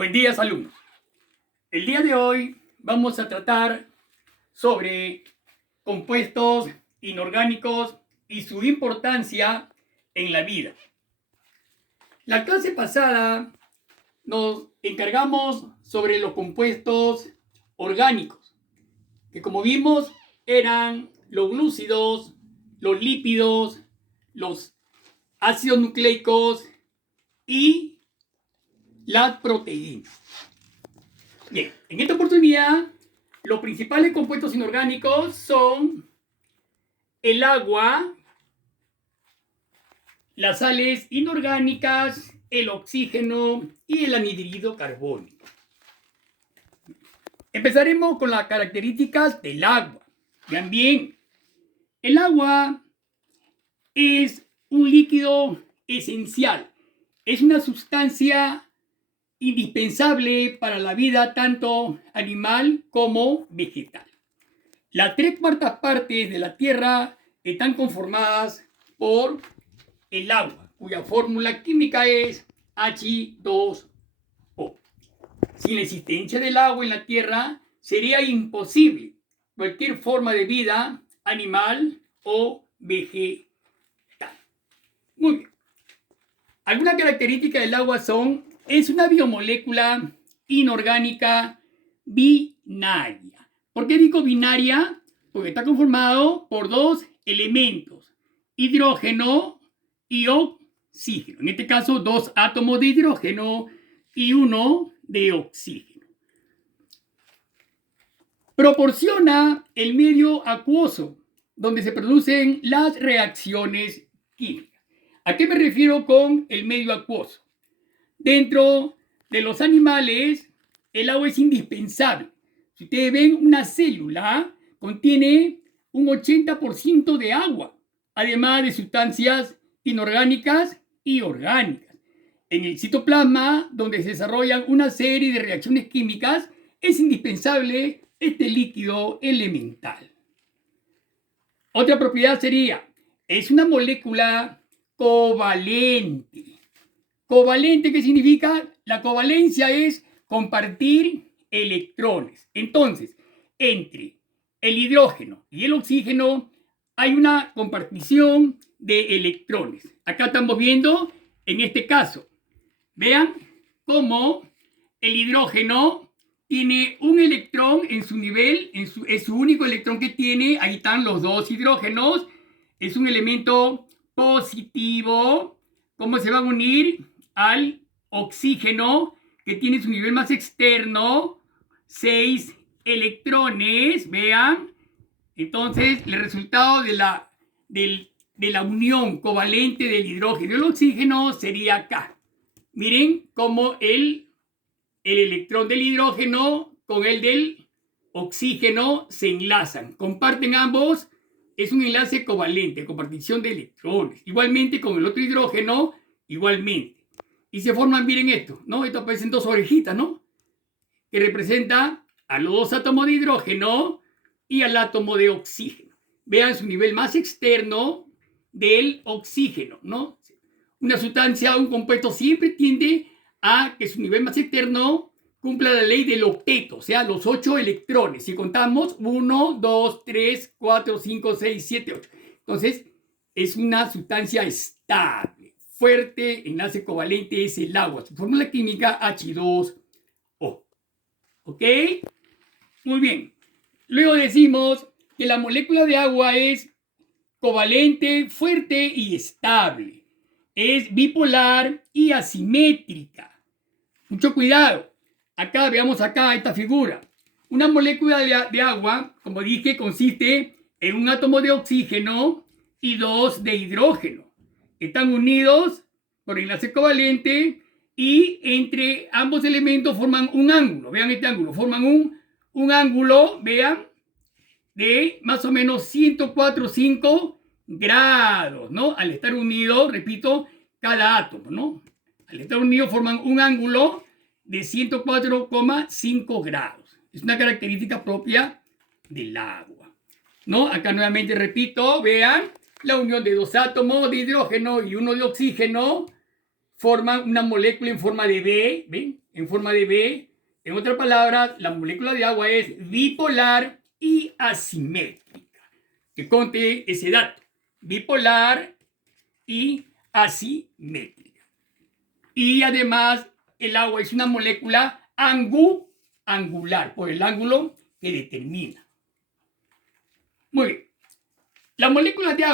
Buen día, alumnos. El día de hoy vamos a tratar sobre compuestos inorgánicos y su importancia en la vida. La clase pasada nos encargamos sobre los compuestos orgánicos, que como vimos eran los glúcidos, los lípidos, los ácidos nucleicos y las proteínas. Bien, en esta oportunidad los principales compuestos inorgánicos son el agua, las sales inorgánicas, el oxígeno y el anhídrido carbónico. Empezaremos con las características del agua. Vean bien, el agua es un líquido esencial, es una sustancia indispensable para la vida tanto animal como vegetal. Las 3/4 partes de la Tierra están conformadas por el agua, cuya fórmula química es H2O. Sin la existencia del agua en la Tierra, sería imposible cualquier forma de vida animal o vegetal. Muy bien. Algunas características del agua son: es una biomolécula inorgánica binaria. ¿Por qué digo binaria? Porque está conformado por dos elementos, hidrógeno y oxígeno. En este caso, 2 átomos de hidrógeno y 1 de oxígeno. Proporciona el medio acuoso donde se producen las reacciones químicas. ¿A qué me refiero con el medio acuoso? Dentro de los animales, el agua es indispensable. Si ustedes ven, una célula contiene un 80% de agua, además de sustancias inorgánicas y orgánicas. En el citoplasma, donde se desarrollan una serie de reacciones químicas, es indispensable este líquido elemental. Otra propiedad sería: es una molécula covalente. Covalente, ¿qué significa? La covalencia es compartir electrones. Entonces, entre el hidrógeno y el oxígeno hay una compartición de electrones. Acá estamos viendo, en este caso, vean cómo el hidrógeno tiene un electrón en su nivel, es su único electrón que tiene. Ahí están los dos hidrógenos. Es un elemento positivo. ¿Cómo se van a unir al oxígeno, que tiene su nivel más externo? 6 electrones, vean. Entonces, el resultado de la unión covalente del hidrógeno y el oxígeno sería acá. Miren cómo el electrón del hidrógeno con el del oxígeno se enlazan. Comparten ambos. Es un enlace covalente, compartición de electrones. Igualmente con el otro hidrógeno, igualmente. Y se forman, miren esto, ¿no? Esto aparecen dos orejitas, ¿no? Que representa a los dos átomos de hidrógeno y al átomo de oxígeno. Vean su nivel más externo del oxígeno, ¿no? Una sustancia, un compuesto siempre tiende a que su nivel más externo cumpla la ley del octeto, o sea, los 8 electrones. Si contamos 1, 2, 3, 4, 5, 6, 7, 8. Entonces, es una sustancia estable, fuerte, enlace covalente es el agua. Su fórmula química H2O. ¿Ok? Muy bien. Luego decimos que la molécula de agua es covalente, fuerte y estable. Es bipolar y asimétrica. Mucho cuidado. Acá, veamos acá esta figura. Una molécula de agua, como dije, consiste en un átomo de oxígeno y 2 de hidrógeno. Están unidos por enlace covalente y entre ambos elementos forman un ángulo. Vean este ángulo. Forman un ángulo, vean, de más o menos 104,5 grados, ¿no? Al estar unidos, repito, cada átomo, ¿no? Al estar unidos forman un ángulo de 104,5 grados. Es una característica propia del agua, ¿no? Acá nuevamente repito, vean, la unión de 2 átomos de hidrógeno y 1 de oxígeno forman una molécula en forma de B, ¿ven? En forma de B. En otras palabras, la molécula de agua es bipolar y asimétrica. Que conte ese dato. Bipolar y asimétrica. Y además, el agua es una molécula angular, por el ángulo que determina. Muy bien. La molécula de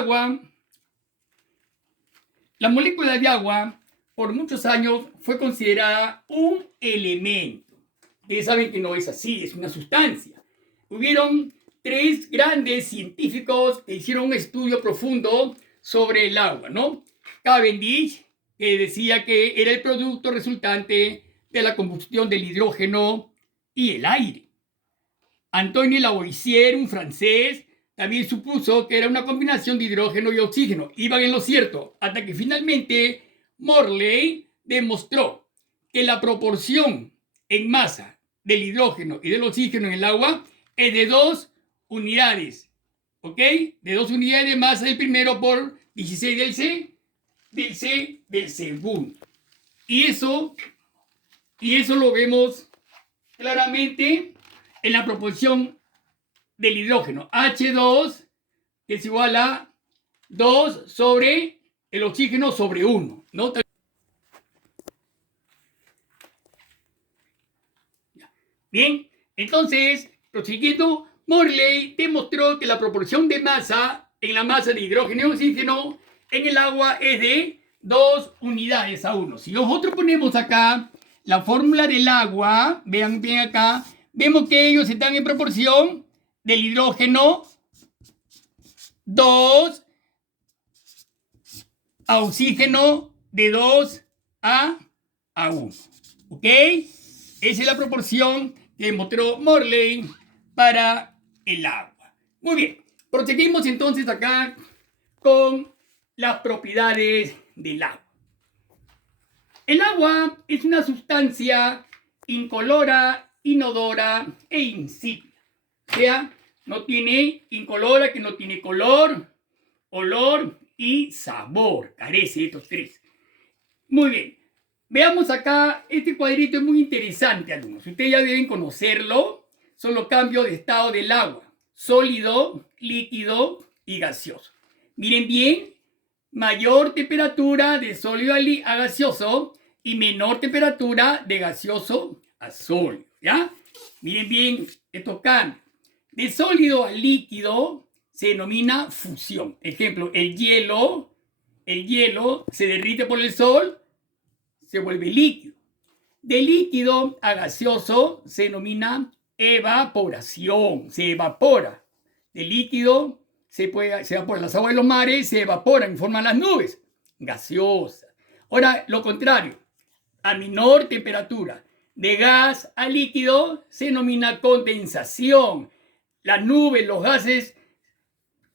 agua por muchos años fue considerada un elemento. Ustedes saben que no es así, es una sustancia. Hubieron 3 grandes científicos que hicieron un estudio profundo sobre el agua, ¿no? Cavendish, que decía que era el producto resultante de la combustión del hidrógeno y el aire. Antoine Lavoisier, un francés, también supuso que era una combinación de hidrógeno y oxígeno. Iban en lo cierto, hasta que finalmente Morley demostró que la proporción en masa del hidrógeno y del oxígeno en el agua es de 2 unidades, ¿ok? De 2 unidades de masa del primero por 16 del segundo. Y eso lo vemos claramente en la proporción del hidrógeno. H2 es igual a 2 sobre el oxígeno sobre 1, ¿no? Bien, entonces, prosiguiendo, Morley demostró que la proporción de masa en la masa de hidrógeno y oxígeno en el agua es de 2 unidades a 1. Si nosotros ponemos acá la fórmula del agua, vean bien acá, vemos que ellos están en proporción del hidrógeno 2 a oxígeno de 2 a 1. ¿Ok? Esa es la proporción que demostró Morley para el agua. Muy bien, proseguimos entonces acá con las propiedades del agua. El agua es una sustancia incolora, inodora e insípida. O sea, no tiene incolora, que no tiene color, olor y sabor. Carece de estos 3. Muy bien. Veamos acá, este cuadrito es muy interesante, alumnos. Ustedes ya deben conocerlo. Son los cambios de estado del agua. Sólido, líquido y gaseoso. Miren bien, mayor temperatura de sólido a gaseoso y menor temperatura de gaseoso a sólido. ¿Ya? Miren bien estos cambios. De sólido a líquido se denomina fusión. Ejemplo, el hielo se derrite por el sol, se vuelve líquido. De líquido a gaseoso se denomina evaporación, se evapora. De líquido se evapora. Las aguas de los mares se evaporan y forman las nubes, gaseosas. Ahora, lo contrario, a menor temperatura, de gas a líquido se denomina condensación. Las nubes, los gases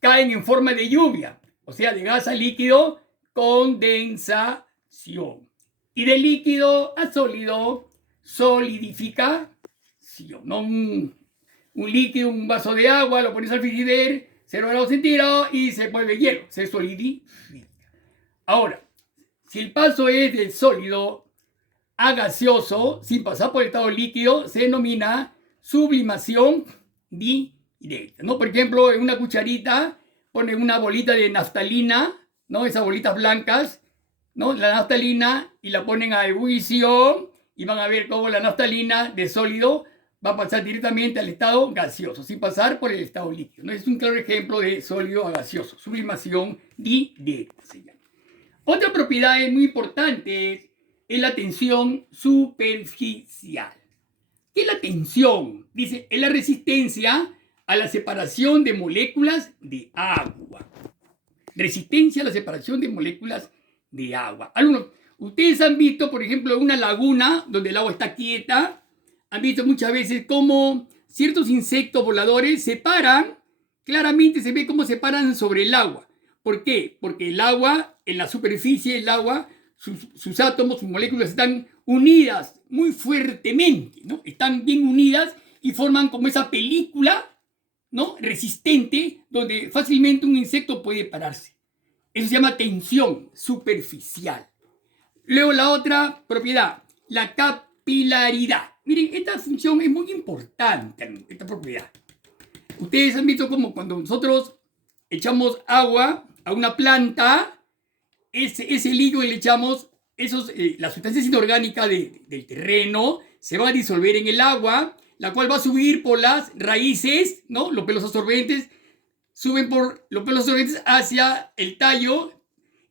caen en forma de lluvia, o sea, de gas a líquido, condensación. Y de líquido a sólido, solidificación. ¿No? Un líquido, un vaso de agua, lo pones al frigider, 0 grados centígrados y se vuelve hielo, se solidifica. Ahora, si el paso es del sólido a gaseoso, sin pasar por el estado líquido, se denomina sublimación directa, ¿no? Por ejemplo, en una cucharita ponen una bolita de naftalina, ¿no? Esas bolitas blancas, ¿no? La naftalina, y la ponen a ebullición y van a ver cómo la naftalina de sólido va a pasar directamente al estado gaseoso, sin pasar por el estado líquido, ¿no? Es un claro ejemplo de sólido a gaseoso, sublimación directa se llama. Otra propiedad muy importante es la tensión superficial. ¿Qué es la tensión? Dice, es la resistencia a la separación de moléculas de agua. Resistencia a la separación de moléculas de agua. Alumnos, ustedes han visto, por ejemplo, una laguna donde el agua está quieta. Han visto muchas veces cómo ciertos insectos voladores se paran. Claramente se ve cómo se paran sobre el agua. ¿Por qué? Porque el agua, en la superficie del agua, sus átomos, sus moléculas están unidas muy fuertemente, ¿no? Están bien unidas y forman como esa película, ¿no? Resistente, donde fácilmente un insecto puede pararse. Eso se llama tensión superficial. Luego la otra propiedad, la capilaridad. Miren, esta función es muy importante, esta propiedad. Ustedes han visto como cuando nosotros echamos agua a una planta, ese líquido que le echamos, las sustancias inorgánicas del terreno se van a disolver en el agua, la cual va a subir por las raíces, ¿no? Los pelos absorbentes suben por los pelos absorbentes hacia el tallo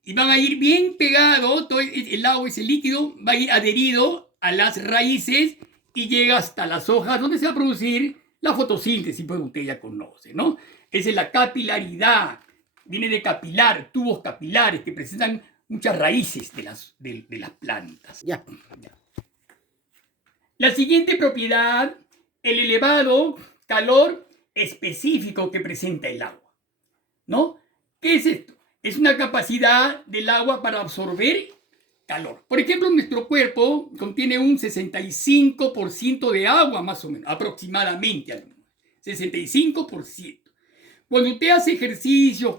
y van a ir bien pegados, todo el agua, ese líquido va a ir adherido a las raíces y llega hasta las hojas donde se va a producir la fotosíntesis, pues usted ya conoce, ¿no? Esa es la capilaridad, viene de capilar, tubos capilares que presentan muchas raíces de las plantas. Ya. La siguiente propiedad, el elevado calor específico que presenta el agua, ¿no? ¿Qué es esto? Es una capacidad del agua para absorber calor. Por ejemplo, nuestro cuerpo contiene un 65% de agua, más o menos, aproximadamente. 65%. Cuando usted hace ejercicios,